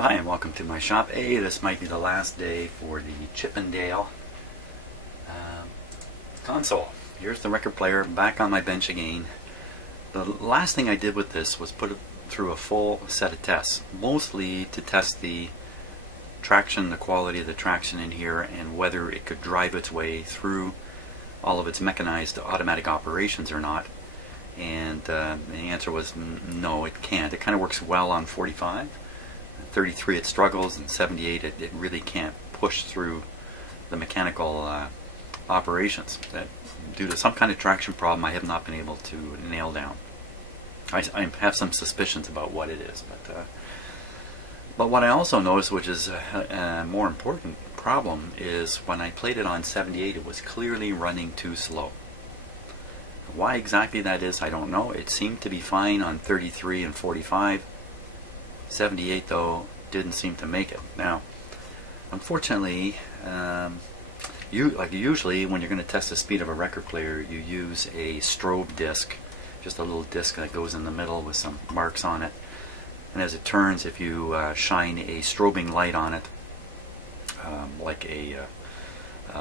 Hi and welcome to my shop. This might be the last day for the Chippendale console. Here's the record player back on my bench again. The last thing I did with this was put it through a full set of tests, mostly to test the traction, the quality of the traction in here, and whether it could drive its way through all of its mechanized automatic operations or not. And the answer was no, it can't. It kind of works well on 45. 33 it struggles, and 78 it really can't push through the mechanical operations that, due to some kind of traction problem, I have not been able to nail down. I have some suspicions about what it is, but what I also noticed, which is a more important problem, is when I played it on 78 it was clearly running too slow. Why exactly that is, I don't know. It seemed to be fine on 33 and 45. 78 though didn't seem to make it. Now, unfortunately, usually when you're going to test the speed of a record player, you use a strobe disc, just a little disc that goes in the middle with some marks on it. And as it turns, if you shine a strobing light on it, like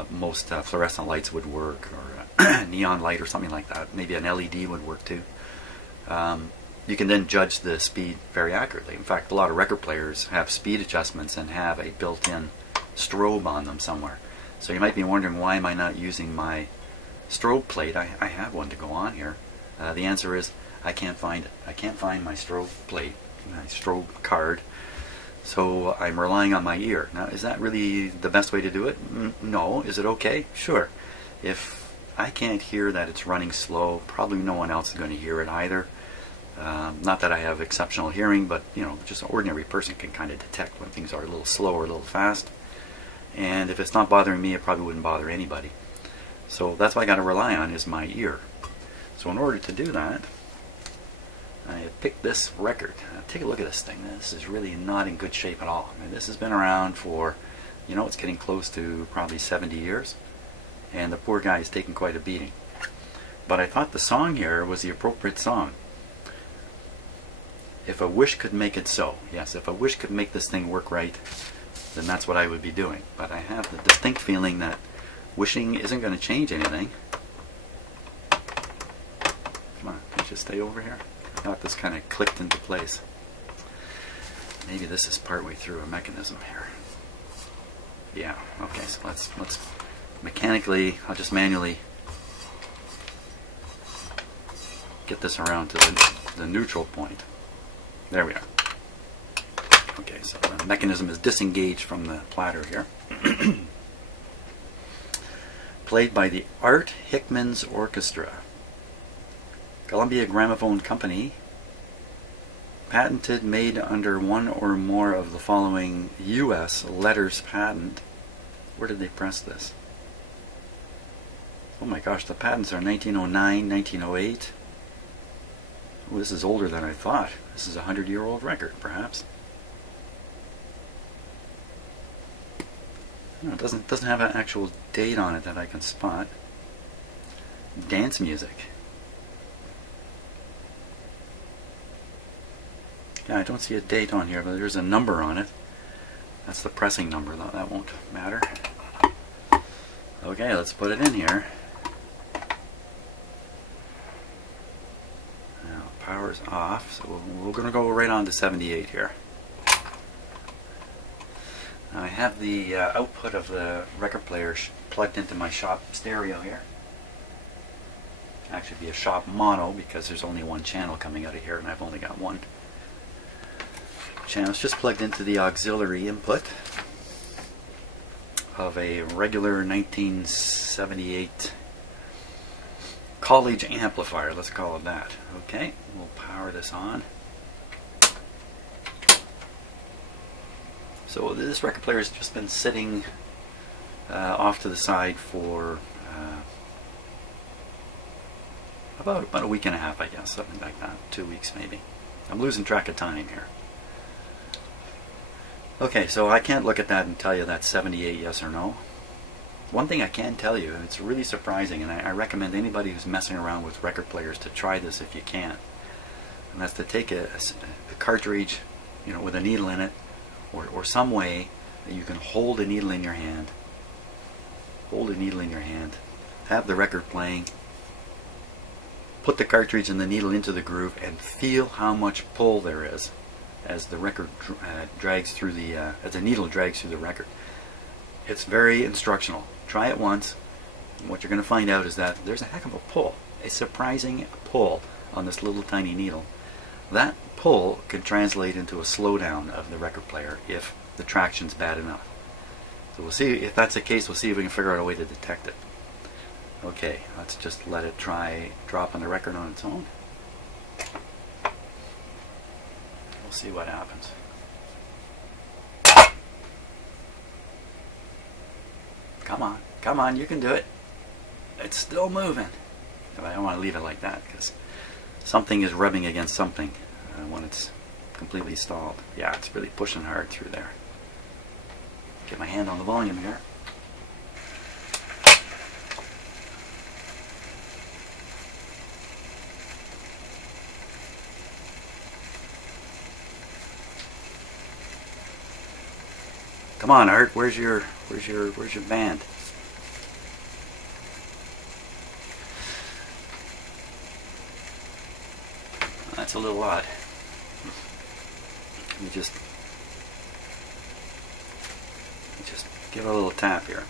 most fluorescent lights would work, or a neon light or something like that, maybe an LED would work too. You can then judge the speed very accurately. In fact, a lot of record players have speed adjustments and have a built-in strobe on them somewhere. So you might be wondering, why am I not using my strobe plate? I have one to go on here. The answer is I can't find it. I can't find my strobe plate, my strobe card. So I'm relying on my ear. Now, is that really the best way to do it? No. Is it okay? Sure. If I can't hear that it's running slow, probably no one else is going to hear it either. Not that I have exceptional hearing, but just an ordinary person can kind of detect when things are a little slow or a little fast. And if it's not bothering me, it probably wouldn't bother anybody. So that's what I got to rely on, is my ear. So in order to do that, I picked this record. Take a look at this thing. This is really not in good shape at all. I mean, this has been around for, it's getting close to probably 70 years. And the poor guy is taking quite a beating. But I thought the song here was the appropriate song. If a wish could make it so. Yes, if a wish could make this thing work right, then that's what I would be doing. But I have the distinct feeling that wishing isn't going to change anything. Come on, can you just stay over here? I thought this kind of clicked into place. Maybe this is partway through a mechanism here. Yeah, okay, so let's mechanically, I'll just manually get this around to the neutral point. There we are. Okay, so the mechanism is disengaged from the platter here. Played by the Art Hickman's Orchestra. Columbia Gramophone Company. Patented, made under one or more of the following U.S. letters patent. Where did they press this? Oh my gosh, the patents are 1909, 1908. Oh, this is older than I thought. This is a 100-year-old record, perhaps. No, it doesn't have an actual date on it that I can spot. Dance music. Yeah, I don't see a date on here, but there's a number on it. That's the pressing number, though. That won't matter. Okay, let's put it in here. Power's off, so we're going to go right on to 78 here. Now I have the output of the record player plugged into my shop stereo here. Actually be a shop mono, because there's only one channel coming out of here and I've only got one channel. It's just plugged into the auxiliary input of a regular 1978 college amplifier, let's call it that. Okay, we'll power this on. So this record player has just been sitting off to the side for about a week and a half, I guess, something like that, 2 weeks maybe. I'm losing track of time here. Okay, so I can't look at that and tell you that's 78 yes or no. One thing I can tell you, and it's really surprising, and I recommend anybody who's messing around with record players to try this if you can, and that's to take a cartridge, with a needle in it, or some way that you can hold a needle in your hand. Hold a needle in your hand. Have the record playing. Put the cartridge and the needle into the groove and feel how much pull there is as the record drags through the as the needle drags through the record. It's very instructional. Try it once. What you're going to find out is that there's a heck of a pull, a surprising pull on this little tiny needle. That pull can translate into a slowdown of the record player if the traction's bad enough. So we'll see if that's the case. We'll see if we can figure out a way to detect it. Okay, let's just let it try dropping the record on its own. We'll see what happens. Come on, you can do it. It's still moving. But I don't want to leave it like that because something is rubbing against something when it's completely stalled. Yeah, it's really pushing hard through there. Get my hand on the volume here. Come on, Art. Where's your band? That's a little odd. Let me just give it a little tap here.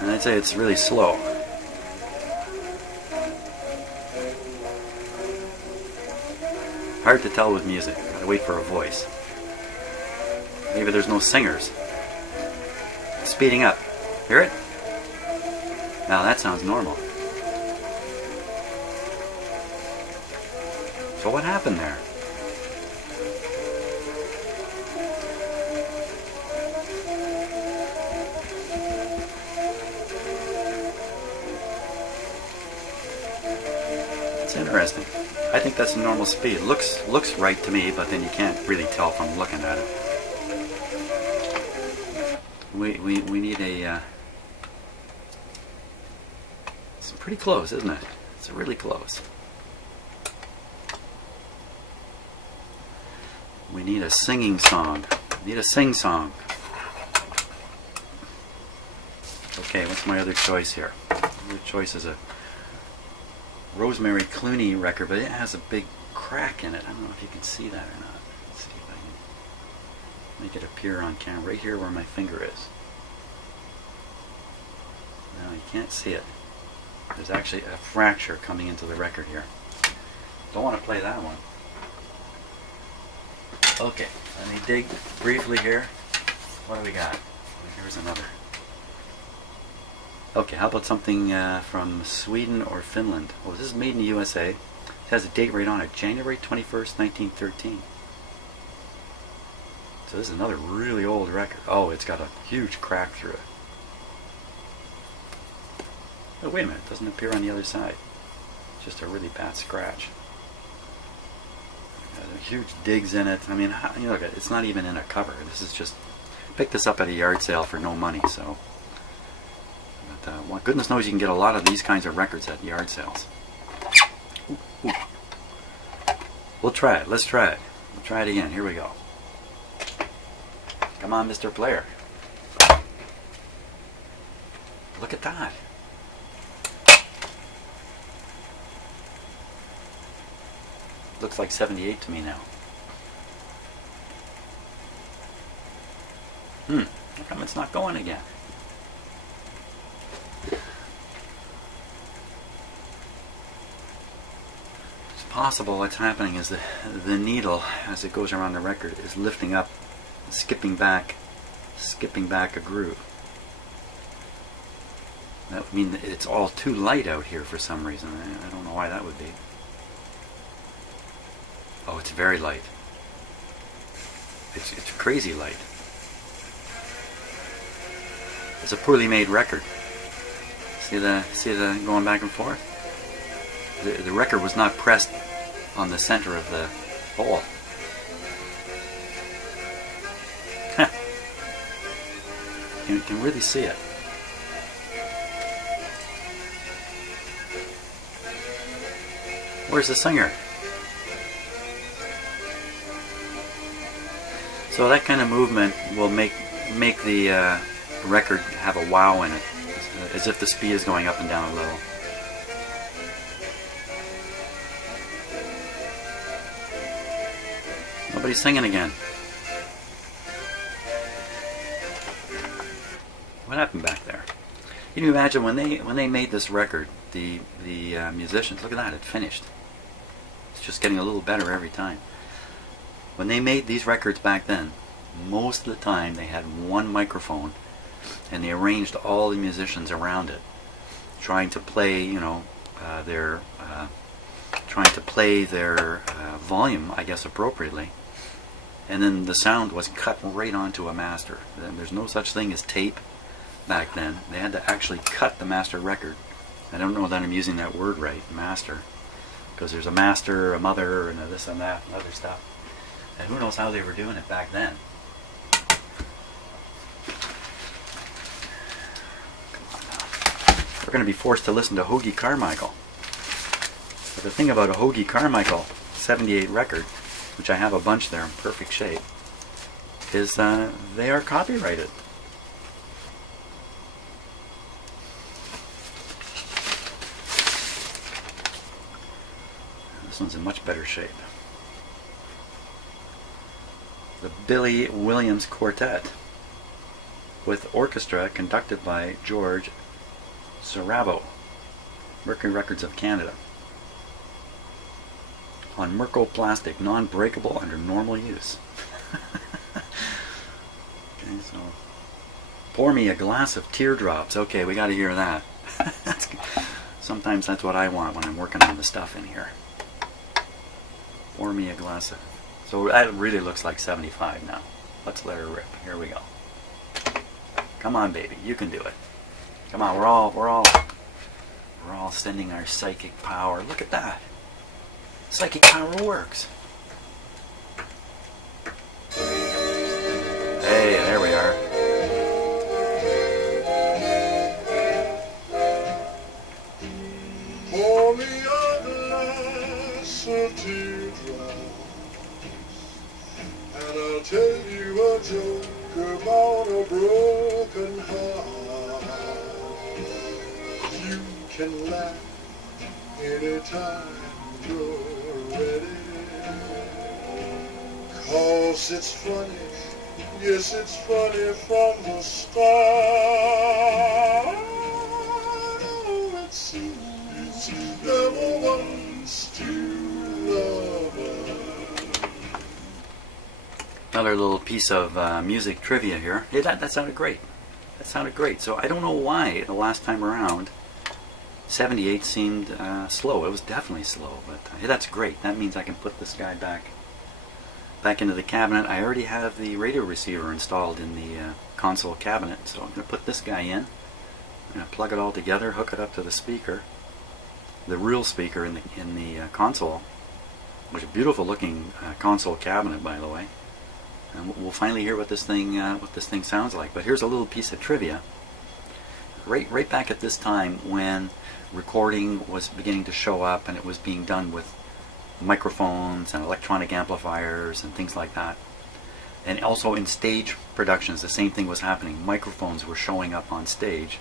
And I'd say it's really slow. Hard to tell with music. Gotta wait for a voice. Maybe there's no singers. It's speeding up. Hear it? Now that sounds normal. So what happened there? It's interesting. I think that's a normal speed. Looks right to me, but then you can't really tell from looking at it. We need a. It's pretty close, isn't it? It's really close. We need a singing song. We need a sing song. Okay, what's my other choice here? My other choice is a Rosemary Clooney record, but it has a big crack in it. I don't know if you can see that or not. Let's see if I can make it appear on camera right here where my finger is. No, you can't see it. There's actually a fracture coming into the record here. Don't want to play that one. Okay, let me dig briefly here. What do we got? Here's another. Okay, how about something from Sweden or Finland? Oh, this is made in the USA. It has a date right on it, January 21st, 1913. So this is another really old record. Oh, it's got a huge crack through it. Oh, wait a minute, it doesn't appear on the other side. It's just a really bad scratch. There's huge digs in it. I mean, you look at it, it's not even in a cover. This is just, picked this up at a yard sale for no money, so. But well, goodness knows you can get a lot of these kinds of records at yard sales. Ooh, ooh. We'll try it. Let's try it. We'll try it again. Here we go. Come on, Mr. Player. Look at that. Looks like 78 to me now. How come it's not going again? It's possible what's happening is the needle, as it goes around the record, is lifting up, skipping back a groove. That would mean that it's all too light out here for some reason. I don't know why that would be. Oh, it's very light. It's crazy light. It's a poorly made record. See the going back and forth? The record was not pressed on the center of the hole. You can really see it. Where's the singer? So that kind of movement will make the record have a wow in it, as if the speed is going up and down a little. Nobody's singing again. What happened back there? Can you imagine when they made this record, the musicians, look at that, it finished. It's just getting a little better every time. When they made these records back then, most of the time they had one microphone and they arranged all the musicians around it, trying to play, you know, their volume, I guess, appropriately. And then the sound was cut right onto a master. There's no such thing as tape back then. They had to actually cut the master record. I don't know that I'm using that word right, master, because there's a master, a mother, and a this and that, and other stuff. And who knows how they were doing it back then. Come on now. We're going to be forced to listen to Hoagy Carmichael. But the thing about a Hoagy Carmichael 78 record, which I have a bunch there in perfect shape, is they are copyrighted. This one's in much better shape. The Billy Williams Quartet, with orchestra conducted by George Sarabo, Mercury Records of Canada, on Merco plastic, non-breakable under normal use. Okay, so pour me a glass of teardrops. Okay, we got to hear that. Sometimes that's what I want when I'm working on the stuff in here. Pour me a glass of... So that really looks like 75 now. Let's let her rip. Here we go. Come on, baby, you can do it. Come on, we're all sending our psychic power. Look at that. Psychic power works. Hey, there we are. Pour me a glass of teardrops, and I'll tell you a joke about a broken heart. You can laugh anytime you're ready, 'cause it's funny, yes, it's funny from the start. Oh, it seems there were once two lovers. Another little piece of music trivia here. Hey, that sounded great. That sounded great. So I don't know why the last time around 78 seemed slow. It was definitely slow, but hey, that's great. That means I can put this guy back into the cabinet. I already have the radio receiver installed in the console cabinet, so I'm going to put this guy in. I'm going to plug it all together, hook it up to the speaker, the real speaker in the console, which is a beautiful looking console cabinet, by the way. And we'll finally hear what this thing sounds like. But here's a little piece of trivia. Right back at this time when recording was beginning to show up and it was being done with microphones and electronic amplifiers and things like that, and also in stage productions the same thing was happening. Microphones were showing up on stage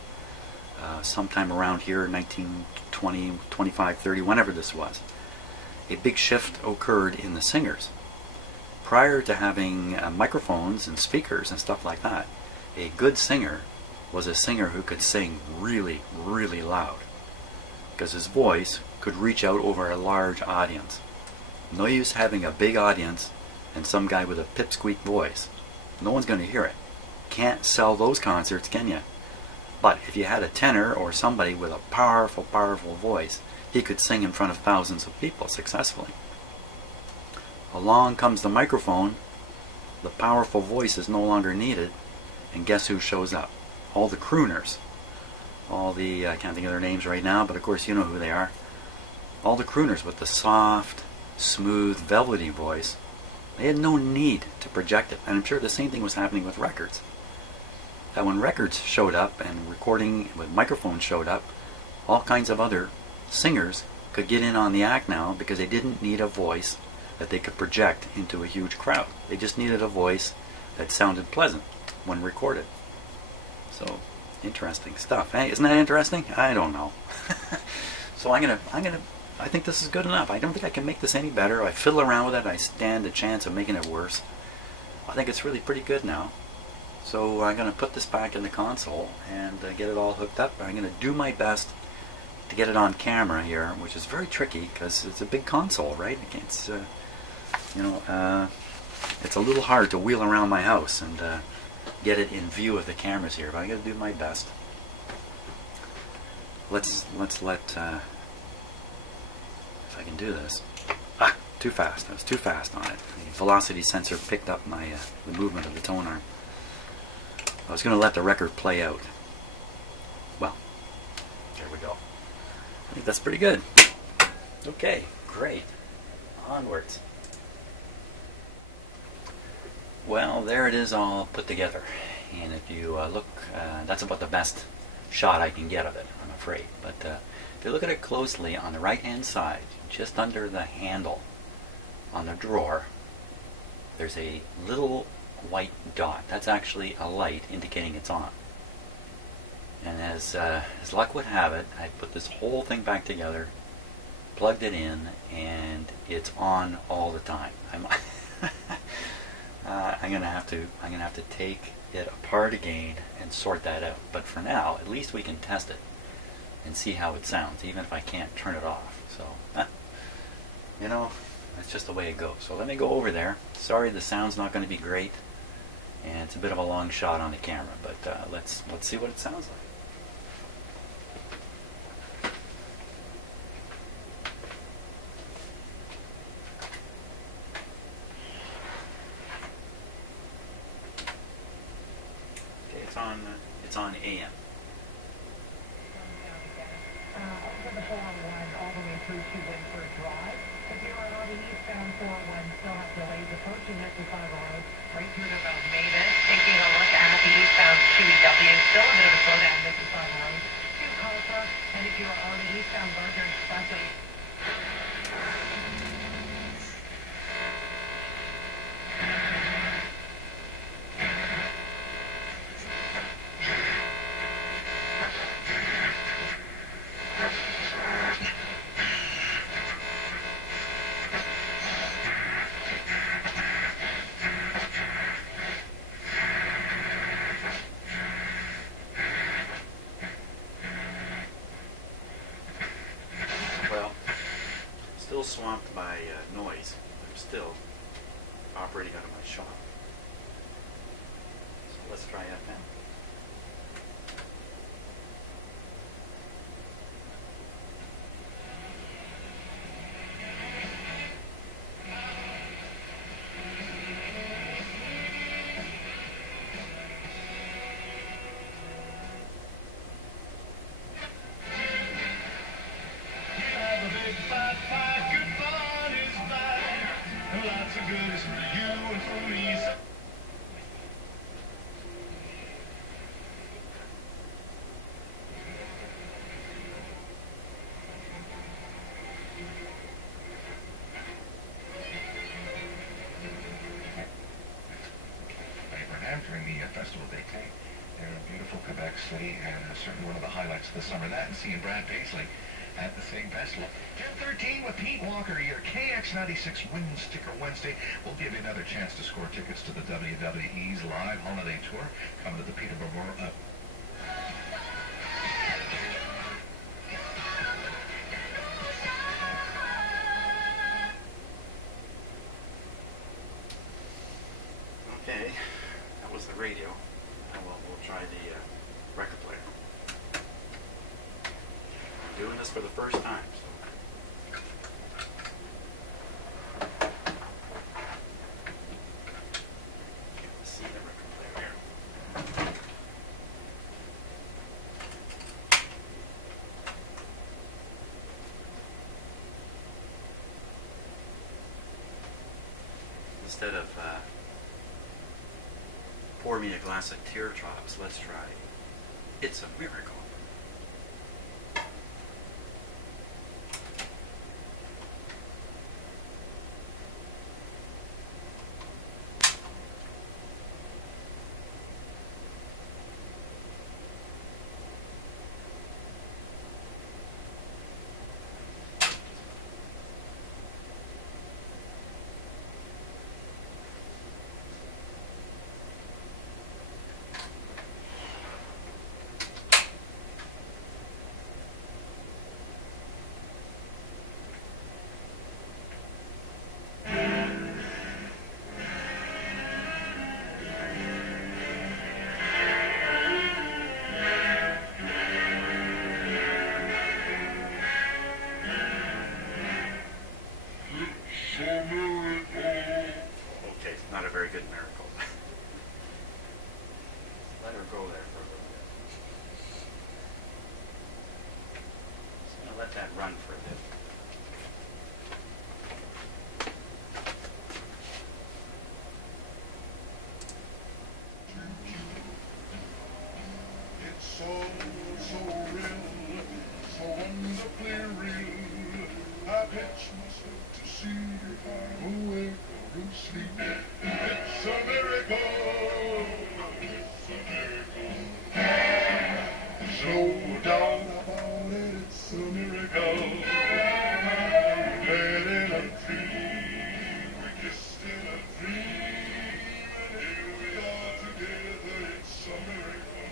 sometime around here, 1920, 25, 30, whenever this was. A big shift occurred in the singers. Prior to having microphones and speakers and stuff like that, a good singer was a singer who could sing really, really loud, because his voice could reach out over a large audience. No use having a big audience and some guy with a pipsqueak voice. No one's going to hear it. Can't sell those concerts, can you? But if you had a tenor or somebody with a powerful, powerful voice, he could sing in front of thousands of people successfully. Along comes the microphone, the powerful voice is no longer needed, and guess who shows up? All the crooners. All the, I can't think of their names right now, but of course you know who they are. All the crooners with the soft, smooth, velvety voice. They had no need to project it, and I'm sure the same thing was happening with records. that when records showed up and recording with microphones showed up, all kinds of other singers could get in on the act now because they didn't need a voice that they could project into a huge crowd. They just needed a voice that sounded pleasant when recorded. So, interesting stuff. Hey, isn't that interesting? I don't know. So I think this is good enough. I don't think I can make this any better. I fiddle around with it. I stand a chance of making it worse. I think it's really pretty good now. So I'm going to put this back in the console and get it all hooked up. I'm going to do my best to get it on camera here, which is very tricky because it's a big console, right? It's it's a little hard to wheel around my house and get it in view of the cameras here, but I'm going to do my best. Let's let if I can do this. Ah, too fast. I was too fast on it. The velocity sensor picked up my the movement of the tone arm. I was going to let the record play out. Well, there we go. I think that's pretty good. Okay, great. Onwards. Well, there it is all put together. And if you look, that's about the best shot I can get of it, I'm afraid. But if you look at it closely, on the right-hand side, just under the handle on the drawer, there's a little white dot. That's actually a light indicating it's on. And as luck would have it, I put this whole thing back together, plugged it in, and it's on all the time. I'm gonna have to take it apart again and sort that out. But for now, at least we can test it and see how it sounds, even if I can't turn it off. So, that's just the way it goes. So let me go over there. Sorry, the sound's not going to be great, and it's a bit of a long shot on the camera. But let's see what it sounds like. It's on AM. Over the 401 all the way through to Winford Drive. If you're on the eastbound 401, still have delays approaching at the 5 Road, right through to about Mavis. Taking a look at the eastbound 2EW, still a bit of a slowdown at the 5 Road to Copa. And if you're on the eastbound Berger Expressway, still swamped by noise. I'm still operating out of my shop. So let's try FM. during the festival d'été. They're in beautiful Quebec City, and certainly one of the highlights of the summer. That and seeing Brad Paisley at the same festival. 10:13 with Pete Walker, your KX96 Win Sticker Wednesday. We'll give you another chance to score tickets to the WWE's live holiday tour coming to the Peterborough. Okay, that was the radio. Now we'll try the record player. I'm doing this for the first time. Let's see the record player here. Instead of Pour me a glass of teardrops. Let's try It's a Miracle. Okay, not a very good miracle. Let her go there for a little bit. Just gonna let that run for a bit. It's so, so real, so wonderfully real. I pitch myself to see if I'm awake or asleep. It's a miracle. It's a miracle. No doubt about it, it's a miracle. Met in a dream, we kissed in a dream, and here we are together. It's a miracle.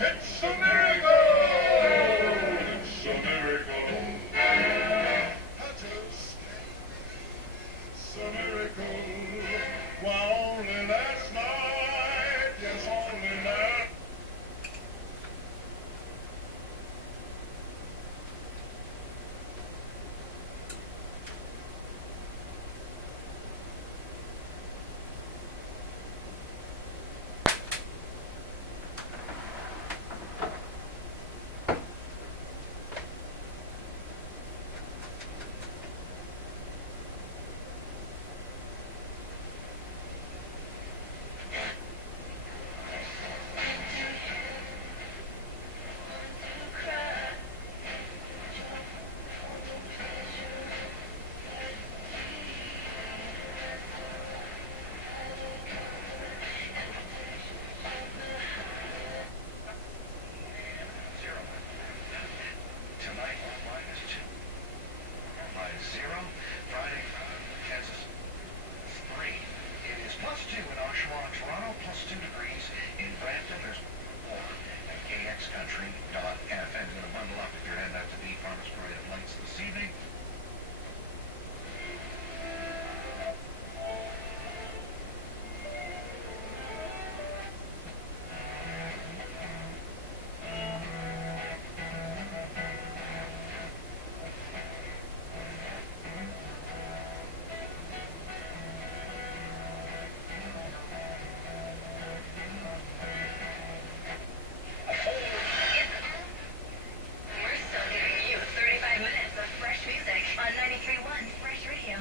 It's a miracle. It's a miracle. I just it's a miracle. Why only last night? Yes, only last. Tonight, -0. Friday, Kansas, 3. It is +2 in Oshawa, Toronto, +2 degrees. In Brampton, there's 4 at KXCountry.fm. You're going to bundle up if you're heading out to the Farmers Parade of Lights this evening. We're still giving you 35 minutes of fresh music on 93.1 Fresh Radio.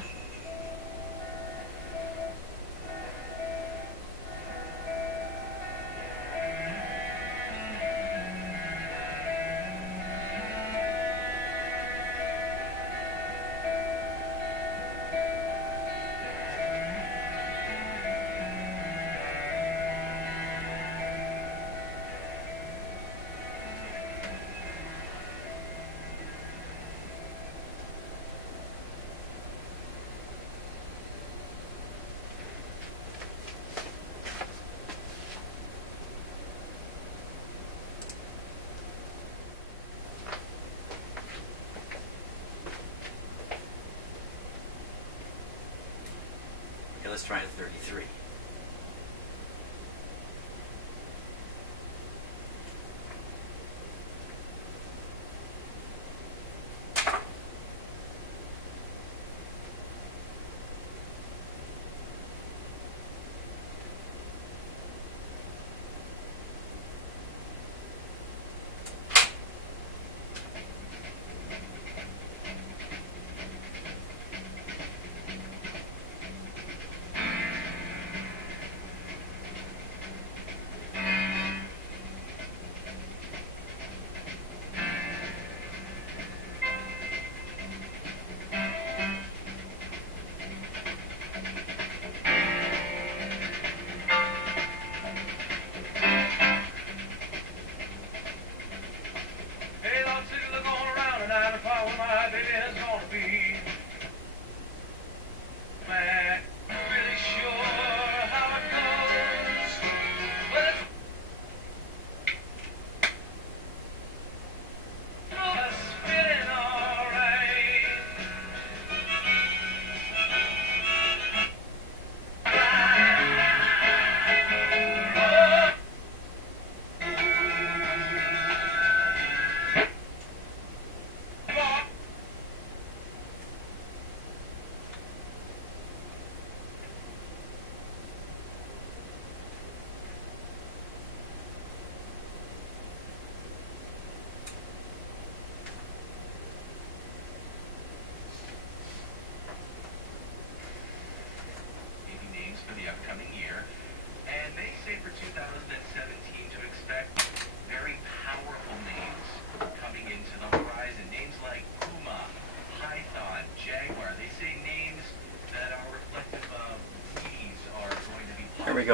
Okay, let's try a 33.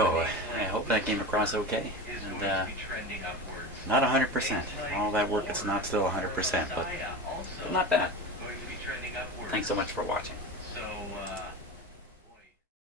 go. I hope that came across okay. And not 100%. All that work, it's not still 100%, but not bad. Thanks so much for watching.